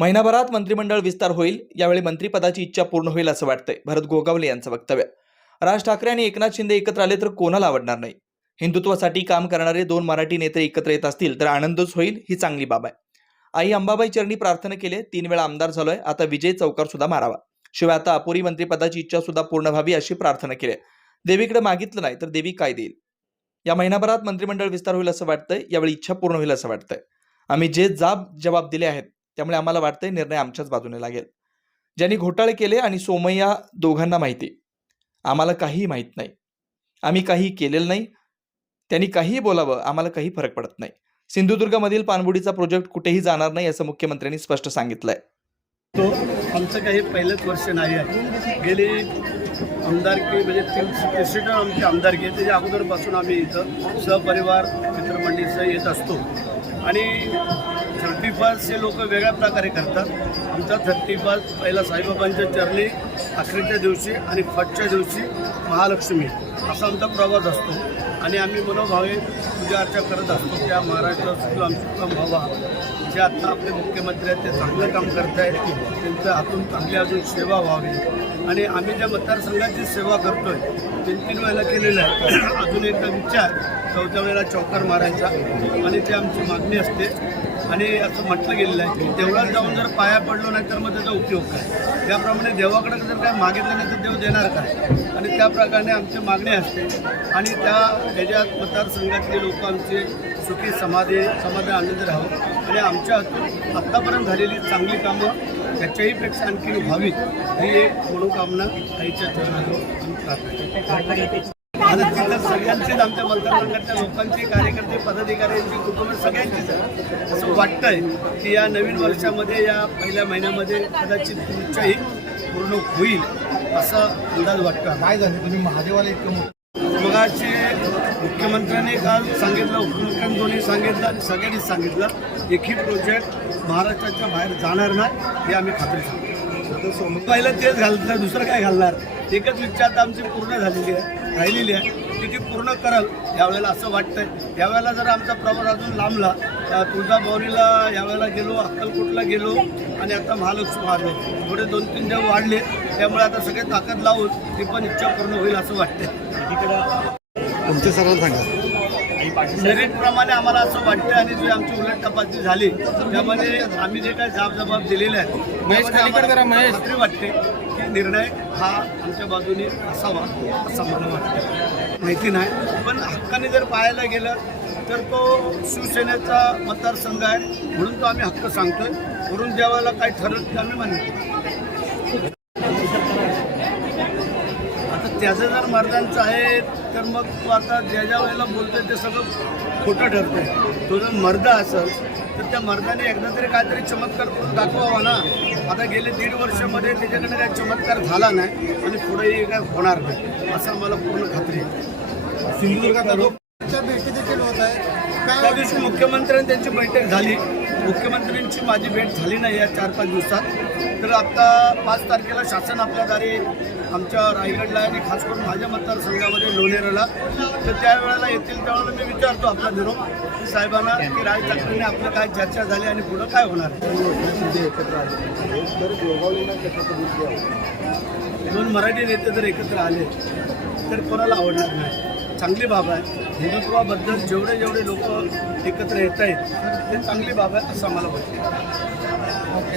महिनाभरात मंत्रिमंडळ विस्तार होईल यावेळी मंत्रिपदाची इच्छा पूर्ण होईल असं वाटतंय भरत गोगावले यांचं वक्तव्य. राज ठाकरे आणि एकनाथ शिंदे एकत्र आले तर कोणाला आवडणार नाही? हिंदुत्वासाठी काम करणारे दोन मराठी नेते एकत्र येत असतील तर आनंदच होईल ही चांगली बाब आहे. आई अंबाबाई चरणी प्रार्थना केली तीन वेळा आमदार झालोय आता विजय चौकार सुद्धा मारावा. शिवाय आता अपुरी मंत्रिपदाची इच्छा सुद्धा पूर्ण व्हावी अशी प्रार्थना केली. देवीकडे मागितलं नाही तर देवी काय देईल? या महिनाभरात मंत्रिमंडळ विस्तार होईल असं वाटतंय यावेळी इच्छा पूर्ण होईल असं वाटतंय. आम्ही जे जाब जबाब दिले आहेत त्यामुळे आम्हाला वाटतंय निर्णय आमच्याच बाजूने लागेल. ज्यांनी घोटाळे केले आणि सोमय्या दोघांना माहिती आम्हाला काहीही माहीत नाही. आम्ही काही केलेलं नाही. त्यांनी काहीही बोलावं आम्हाला काही फरक पडत नाही. सिंधुदुर्गमधील पाणबुडीचा प्रोजेक्ट कुठेही जाणार नाही असं मुख्यमंत्र्यांनी स्पष्ट सांगितलंय. तो आमचं काही पहिलंच वर्ष नाही आहे. गेली आमदारकी म्हणजे तीन तिसरी आमची आमदारकी आहे. त्याच्या अगोदरपासून आम्ही इथं सहपरिवार मित्रमंडळीसह येत असतो. आणि थर्टी फर्स्ट हे लोक वेगळ्या प्रकारे करतात. आमचा थर्टी फर्स्ट पहिला साईबाबांच्या चरणी अखेरच्या दिवशी आणि फटच्या दिवशी महालक्ष्मी असा आमचा प्रवास असतो. आणि आम्ही मनोभावे पूजा अर्चा करत असतो त्या महाराष्ट्राचा सुद्धा आमचा काम व्हावा जे आता आपले मुख्यमंत्री आहेत ते चांगलं काम करत आहेत. त्यांच्या हातून चांगली अजून सेवा व्हावी. आणि आम्ही ज्या मतदारसंघाची सेवा करतो आहे तीन तीन वेळेला केलेलं आहे. अजून एकदा विचार चौथ्या वेळेला चौकार मारायचा. आणि ते आमची मागणी असते. आणि असं म्हटलं गेलेलं आहे की देवळात जाऊन जर पाया पडलो नाही तर मग त्याचा उपयोग काय? त्याप्रमाणे देवाकडे जर काय मागितलं नाही तर देव देणार काय? आणि त्या प्रकारे आमची मागणी असते. आणि त्या त्याच्यात मतदारसंघातले लोक आमचे सुखी समाधी समाधान आनंद राहावं. आणि आमच्या हातून आत्तापर्यंत झालेली चांगली कामं त्याच्याही पेक्षा आणखी व्हावीत ही एक मनोकामना आईच्या चरणाजवळ आम्ही प्रार्थना तिथं सगळ्यांचीच आमच्या मतदारसंघातल्या लोकांची कार्यकर्ते पदाधिकाऱ्यांची कुटुंब सगळ्यांचीच आहे. असं वाटतंय की या नवीन वर्षामध्ये या पहिल्या महिन्यामध्ये कदाचित तुमच्याही पूर्ण होईल असा अंदाज वाटतो काय झालं? तुम्ही महादेवाला इतकं मगाशी मुख्यमंत्र्यांनी काल सांगितलं उपमुख्यमंत्री दोन्ही सांगितलं आणि सगळ्यांनीच सांगितलं एकही प्रोजेक्ट महाराष्ट्राच्या बाहेर जाणार नाही हे आम्ही खात्री सांगतो. पहिलं तेच घालणार दुसरं काय घालणार? एकच इच्छा आता आमची पूर्ण झालेली आहे राहिलेली आहे. ती ती पूर्ण कराल यावेळेला असं वाटतंय. यावेळेला जर आमचा प्रवास अजून लांबला तुळजाभवानीला यावेळेला गेलो अक्कलकोटला गेलो आणि आता महालक्ष्मी आलो थोडे दोन तीन देव वाढले त्यामुळे आता सगळे ताकद लावून ती पण इच्छा पूर्ण होईल असं वाटतंय. तुमचं सर्व सांगा. मेरिटप्रमाणे आम्हाला असं वाटतं आणि जी आमची उलट तपासणी झाली त्यामध्ये आम्ही जे काही जबाब दिलेले आहेत खात्री वाटते की निर्णय हा आमच्या बाजूने असावा असं मला वाटतं माहिती नाही पण हक्काने जर पाहायला गेलं तर तो शिवसेनेचा मतदारसंघ आहे म्हणून तो आम्ही हक्क सांगतोय. वरून ज्या वेळेला काही ठरत ते आम्ही मान्य आता त्याचं जर मर्दांचं आहे तर मग तो आता ज्या ज्या वेळेला बोलतोय ते सगळं खोटं ठरतंय. तो जर मर्द असेल तर त्या मर्दाने एकदा तरी काहीतरी चमत्कार करून दाखवावा ना. आता गेले दीड वर्षामध्ये त्याच्याकडे काही चमत्कार झाला नाही आणि पुढेही काय होणार नाही असं मला पूर्ण खात्री आहे. सिंधुदुर्गात भेटी देखील होत आहे त्या दिवशी मुख्यमंत्र्यांनी त्यांची बैठक झाली. मुख्यमंत्र्यांची माझी भेट झाली नाही या चार पाच दिवसात. तर आत्ता पाच तारखेला शासन आपल्या दारी आमच्या रायगडला आणि खास करून माझ्या मतदारसंघामध्ये लोणेरेला. तर त्यावेळेला येतील त्यावेळेला मी विचारतो आपला निरोप. साहेबांना की राज ठाकरेंनी आपलं काय चर्चा झाली आणि पुढं काय होणार दोन मराठी नेते जर एकत्र आले तर कोणाला आवडणार नाही? चांगली बाब आहे. हिंदुत्वाबद्दल जेवढे जेवढे लोक एकत्र येत आहेत ते चांगली बाब आहे असं आम्हाला वाटतं. ओके.